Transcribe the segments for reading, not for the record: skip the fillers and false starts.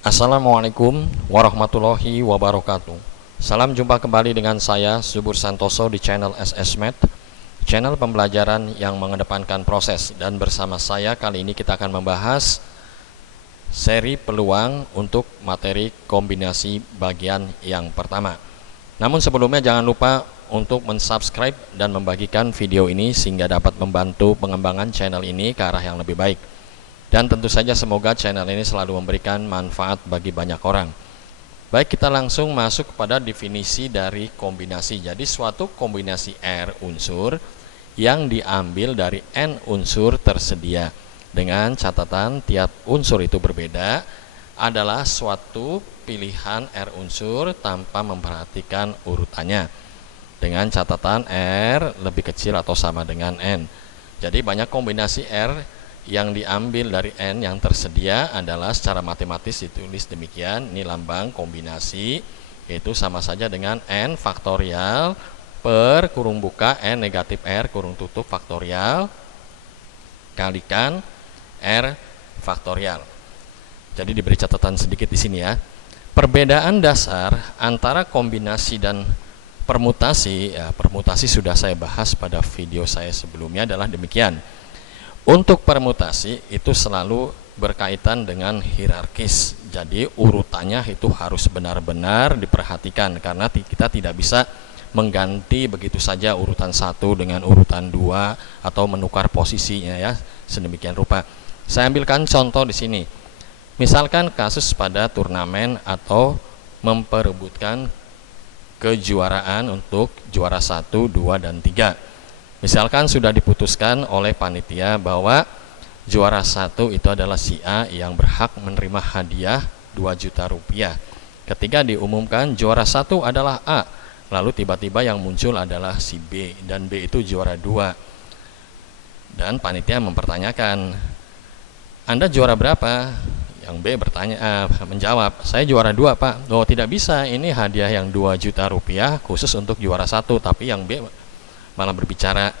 Assalamualaikum warahmatullahi wabarakatuh. Salam jumpa kembali dengan saya Subur Santoso di channel SSMath, channel pembelajaran yang mengedepankan proses. Dan bersama saya kali ini kita akan membahas seri peluang untuk materi kombinasi bagian yang pertama. Namun sebelumnya jangan lupa untuk mensubscribe dan membagikan video ini sehingga dapat membantu pengembangan channel ini ke arah yang lebih baik. Dan tentu saja semoga channel ini selalu memberikan manfaat bagi banyak orang. Baik, kita langsung masuk kepada definisi dari kombinasi. Jadi suatu kombinasi R unsur yang diambil dari N unsur tersedia. Dengan catatan tiap unsur itu berbeda adalah suatu pilihan R unsur tanpa memperhatikan urutannya. Dengan catatan R lebih kecil atau sama dengan N. Jadi banyak kombinasi R yang diambil dari N yang tersedia adalah secara matematis ditulis demikian. Ini lambang kombinasi, yaitu sama saja dengan N faktorial per kurung buka N negatif R kurung tutup faktorial kalikan R faktorial. Jadi diberi catatan sedikit di sini ya. Perbedaan dasar antara kombinasi dan permutasi, ya permutasi sudah saya bahas pada video saya sebelumnya adalah demikian. Untuk permutasi itu selalu berkaitan dengan hierarkis. Jadi urutannya itu harus benar-benar diperhatikan karena kita tidak bisa mengganti begitu saja urutan 1 dengan urutan 2 atau menukar posisinya ya sedemikian rupa. Saya ambilkan contoh di sini. Misalkan kasus pada turnamen atau memperebutkan kejuaraan untuk juara 1, 2 dan 3. Misalkan sudah diputuskan oleh panitia bahwa juara 1 itu adalah si A yang berhak menerima hadiah 2 juta rupiah. Ketika diumumkan juara 1 adalah A, lalu tiba-tiba yang muncul adalah si B dan B itu juara 2. Dan panitia mempertanyakan, Anda juara berapa? Yang B menjawab, saya juara 2 Pak. Oh tidak bisa, ini hadiah yang 2 juta rupiah khusus untuk juara 1. Tapi yang B malah berbicara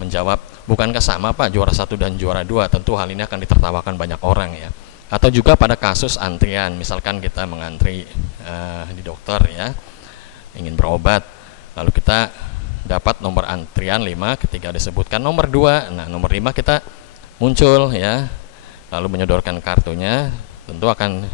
menjawab, bukankah sama Pak juara 1 dan juara 2? Tentu hal ini akan ditertawakan banyak orang ya. Atau juga pada kasus antrian, misalkan kita mengantri di dokter ya, ingin berobat, lalu kita dapat nomor antrian 5, ketika disebutkan nomor 2, nah nomor 5 kita muncul ya, lalu menyodorkan kartunya, tentu akan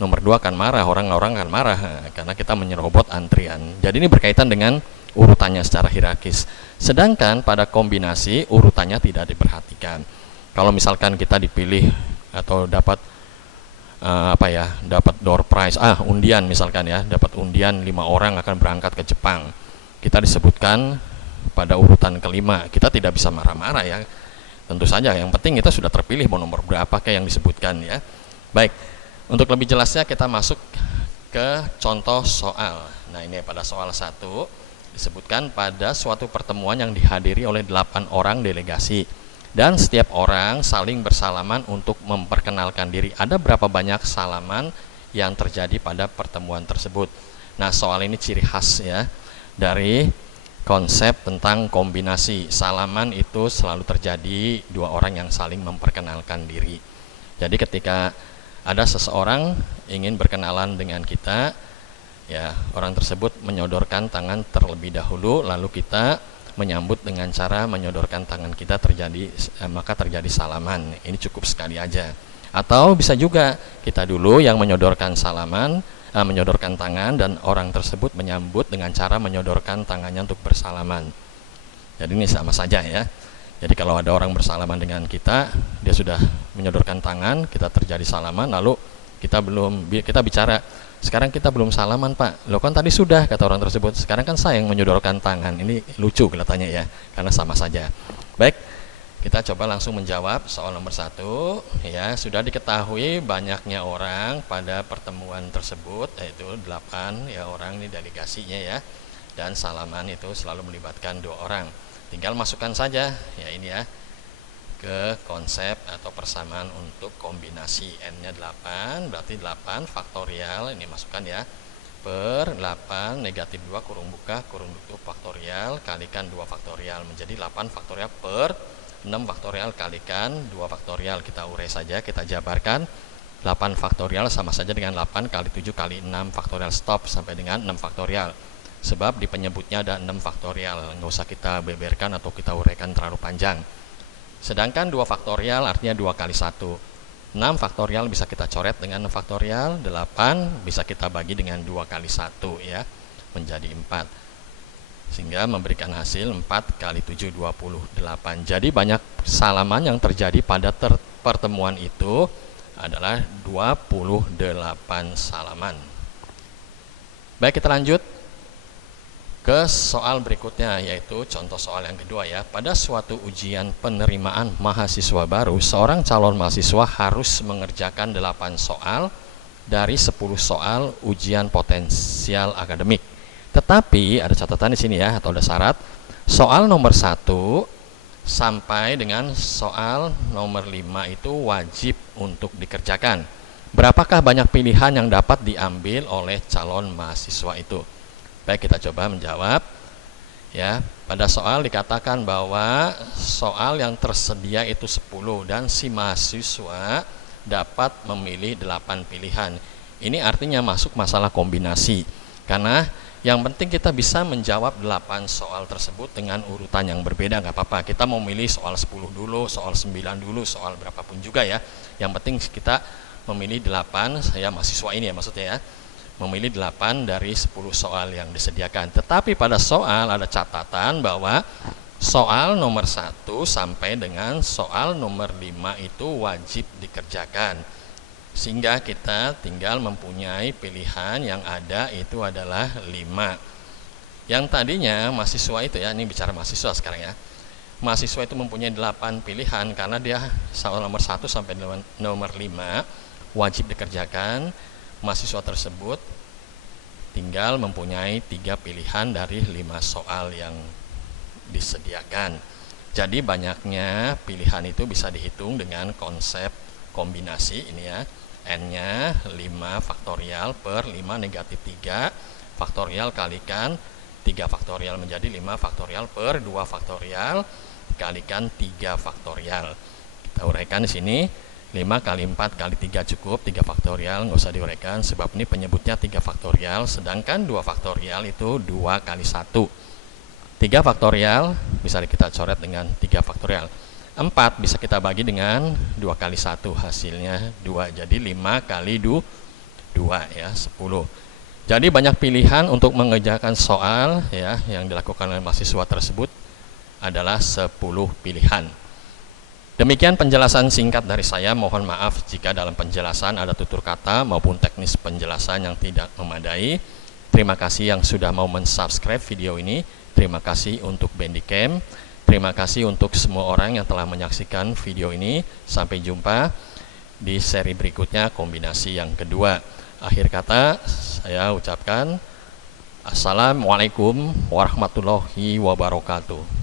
nomor 2 akan marah, orang-orang akan marah karena kita menyerobot antrian. Jadi ini berkaitan dengan urutannya secara hierarkis. Sedangkan pada kombinasi urutannya tidak diperhatikan. Kalau misalkan kita dipilih atau dapat dapat door prize, undian misalkan ya, dapat undian 5 orang akan berangkat ke Jepang. Kita disebutkan pada urutan kelima, kita tidak bisa marah-marah ya. Tentu saja yang penting kita sudah terpilih mau nomor berapa kayak yang disebutkan ya. Baik, untuk lebih jelasnya kita masuk ke contoh soal. Nah, ini pada soal 1 disebutkan pada suatu pertemuan yang dihadiri oleh 8 orang delegasi dan setiap orang saling bersalaman untuk memperkenalkan diri. Ada berapa banyak salaman yang terjadi pada pertemuan tersebut? Nah, soal ini ciri khas ya dari konsep tentang kombinasi. Salaman itu selalu terjadi 2 orang yang saling memperkenalkan diri. Jadi ketika ada seseorang ingin berkenalan dengan kita, ya, orang tersebut menyodorkan tangan terlebih dahulu, lalu kita menyambut dengan cara menyodorkan tangan kita, maka terjadi salaman. Ini cukup sekali aja. Atau bisa juga kita dulu yang menyodorkan menyodorkan tangan dan orang tersebut menyambut dengan cara menyodorkan tangannya untuk bersalaman. Jadi ini sama saja ya. Jadi kalau ada orang bersalaman dengan kita, dia sudah menyodorkan tangan, kita terjadi salaman, lalu kita bicara, sekarang kita belum salaman Pak. Loh kan tadi sudah, kata orang tersebut. Sekarang kan saya yang menyodorkan tangan. Ini lucu kelihatannya ya, karena sama saja. Baik, kita coba langsung menjawab soal nomor 1 ya. Sudah diketahui banyaknya orang pada pertemuan tersebut, yaitu 8 ya orang, ini delegasinya ya. Dan salaman itu selalu melibatkan 2 orang. Tinggal masukkan saja ya ini ya ke konsep atau persamaan untuk kombinasi. N-nya 8, berarti 8 faktorial, ini masukkan ya, per 8 negatif 2 kurung buka kurung tutup faktorial kalikan 2 faktorial, menjadi 8 faktorial per 6 faktorial kalikan 2 faktorial. Kita urai saja, kita jabarkan. 8 faktorial sama saja dengan 8 kali 7 kali 6 faktorial stop sampai dengan 6 faktorial. Sebab di penyebutnya ada 6 faktorial, nggak usah kita beberkan atau kita uraikan terlalu panjang. Sedangkan 2 faktorial artinya 2 kali 1. 6 faktorial bisa kita coret dengan 6 faktorial, 8 bisa kita bagi dengan 2 kali 1 ya, menjadi 4. Sehingga memberikan hasil 4 kali 7, 28. Jadi banyak kesalahan yang terjadi pada pertemuan itu adalah 28 salaman. Baik, kita lanjut ke soal berikutnya, yaitu contoh soal yang kedua ya. Pada suatu ujian penerimaan mahasiswa baru, seorang calon mahasiswa harus mengerjakan 8 soal dari 10 soal ujian potensial akademik. Tetapi ada catatan di sini ya, atau ada syarat. Soal nomor 1 sampai dengan soal nomor 5 itu wajib untuk dikerjakan. Berapakah banyak pilihan yang dapat diambil oleh calon mahasiswa itu? Baik, kita coba menjawab ya. Pada soal dikatakan bahwa soal yang tersedia itu 10 dan si mahasiswa dapat memilih 8 pilihan. Ini artinya masuk masalah kombinasi, karena yang penting kita bisa menjawab 8 soal tersebut dengan urutan yang berbeda, nggak apa-apa. Kita mau milih soal 10 dulu, soal 9 dulu, soal berapapun juga ya. Yang penting kita memilih 8, saya mahasiswa ini ya maksudnya ya, memilih 8 dari 10 soal yang disediakan. Tetapi pada soal ada catatan bahwa soal nomor 1 sampai dengan soal nomor 5 itu wajib dikerjakan. Sehingga kita tinggal mempunyai pilihan yang ada itu adalah 5. Yang tadinya mahasiswa itu ya, ini bicara mahasiswa sekarang ya. Mahasiswa itu mempunyai 8 pilihan karena dia soal nomor 1 sampai nomor 5 wajib dikerjakan. Mahasiswa tersebut tinggal mempunyai 3 pilihan dari 5 soal yang disediakan. Jadi banyaknya pilihan itu bisa dihitung dengan konsep kombinasi ini ya. N-nya 5 faktorial per 5 negatif 3 faktorial kalikan 3 faktorial menjadi 5 faktorial per 2 faktorial kalikan 3 faktorial. Kita uraikan di sini 5 kali 4 kali 3 cukup, 3 faktorial nggak usah diuraikan sebab ini penyebutnya 3 faktorial, sedangkan 2 faktorial itu 2 kali 1. 3 faktorial bisa kita coret dengan 3 faktorial. 4 bisa kita bagi dengan 2 kali 1, hasilnya 2. Jadi 5 kali 2 ya, 10. Jadi banyak pilihan untuk mengerjakan soal ya yang dilakukan oleh mahasiswa tersebut adalah 10 pilihan. Demikian penjelasan singkat dari saya. Mohon maaf jika dalam penjelasan ada tutur kata maupun teknis penjelasan yang tidak memadai. Terima kasih yang sudah mau mensubscribe video ini. Terima kasih untuk Bandicam. Terima kasih untuk semua orang yang telah menyaksikan video ini. Sampai jumpa di seri berikutnya, kombinasi yang kedua. Akhir kata saya ucapkan Assalamualaikum warahmatullahi wabarakatuh.